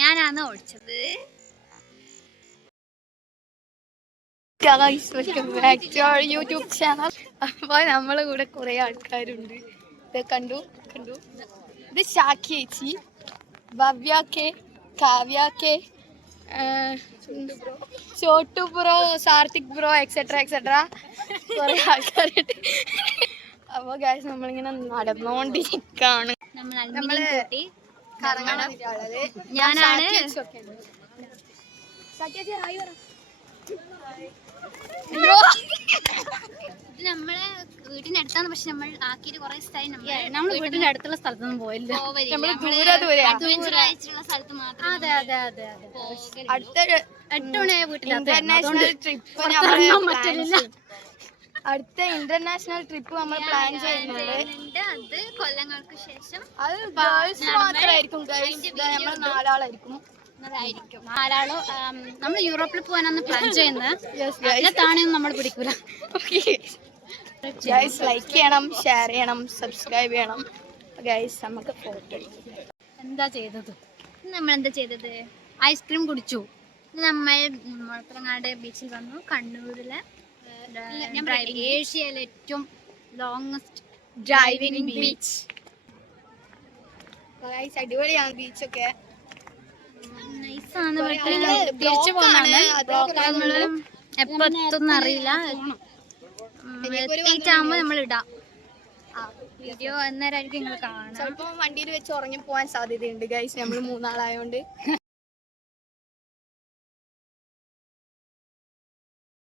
ഞാനാണ് ഓടിച്ചത്. YouTube channel. അപ്പൊ നമ്മളെ കൂടെ കുറെ ആൾക്കാരുണ്ട്. ഇത് കണ്ടു. ഇത് ഷാക്കി ചേച്ചി, Bhavya K, Kavya K, Chhotu bro, Sarthik bro, etcetera കുറെ ആൾക്കാരുണ്ട്. അപ്പൊ ഗൈസ് നമ്മളിങ്ങനെ നടന്നോണ്ടിരിക്കാണ്. നമ്മള് കറങ്ങാൻ ഞാനാണ് ഇത് നമ്മളെ വീട്ടിനടുത്താണ്. പക്ഷെ നമ്മൾ ആക്കിയിട്ട് കുറെ സ്ഥലം നമ്മൾ വീട്ടിന്റെ അടുത്തുള്ള സ്ഥലത്തൊന്നും പോയില്ല. അഡ്വഞ്ചറായിട്ടുള്ള സ്ഥലത്ത് മാത്രം. അതെ അടുത്തൊരു 8 മണിയായ വീട്ടിൽ ഇന്റർനാഷണൽ ട്രിപ്പ് അടുത്ത ഇന്റർനാഷണൽ ട്രിപ്പ് നമ്മൾ പ്ലാൻ ചെയ്യുന്നുണ്ട്. അത് കൊല്ലങ്ങൾക്ക് ശേഷം. അത് ഗേൾസ് മാത്രമായിരിക്കും. നമ്മൾ 4 ആളായിരിക്കും. നാലാളോ നമ്മൾ യൂറോപ്പിൽ പോകാനാണ് പ്ലാൻ ചെയ്യുന്നത്. അതിലെത്താണെന്ന് നമ്മൾ പിടിക്കൂല. ഗൈസ് ലൈക്ക് ചെയ്യണം, ഷെയർ ചെയ്യണം, സബ്സ്ക്രൈബ് ചെയ്യണം. ഗൈസ് നമുക്ക് ഫോട്ടോ എന്താ ചെയ്തത്? ഐസ്ക്രീം കുടിച്ചു. നമ്മൾ മുഴപ്പിലങ്ങാട് ബീച്ചിൽ വന്നു. കണ്ണൂരിലെ ഏഷ്യയിലെ ഏറ്റവും ലോങ്സ്റ്റ് ഡ്രൈവിംഗ് ബീച്ച്. അടിപൊളിയാണ് ബീച്ചൊക്കെ. നൈസാണ്. തിരിച്ചു പോകുന്നതാണ്. എപ്പോ എത്തുന്ന അറിയില്ല. എത്തിയിട്ടാകുമ്പോ നമ്മൾ ഇടാം വീഡിയോ. അന്നേരമായിരിക്കും നിങ്ങൾ കാണാം. ചിലപ്പോ വണ്ടിയിൽ വെച്ച് ഉറങ്ങി പോകാൻ സാധ്യതയുണ്ട് ഗൈസ്. നമ്മൾ 3 ആളായോണ്ട്.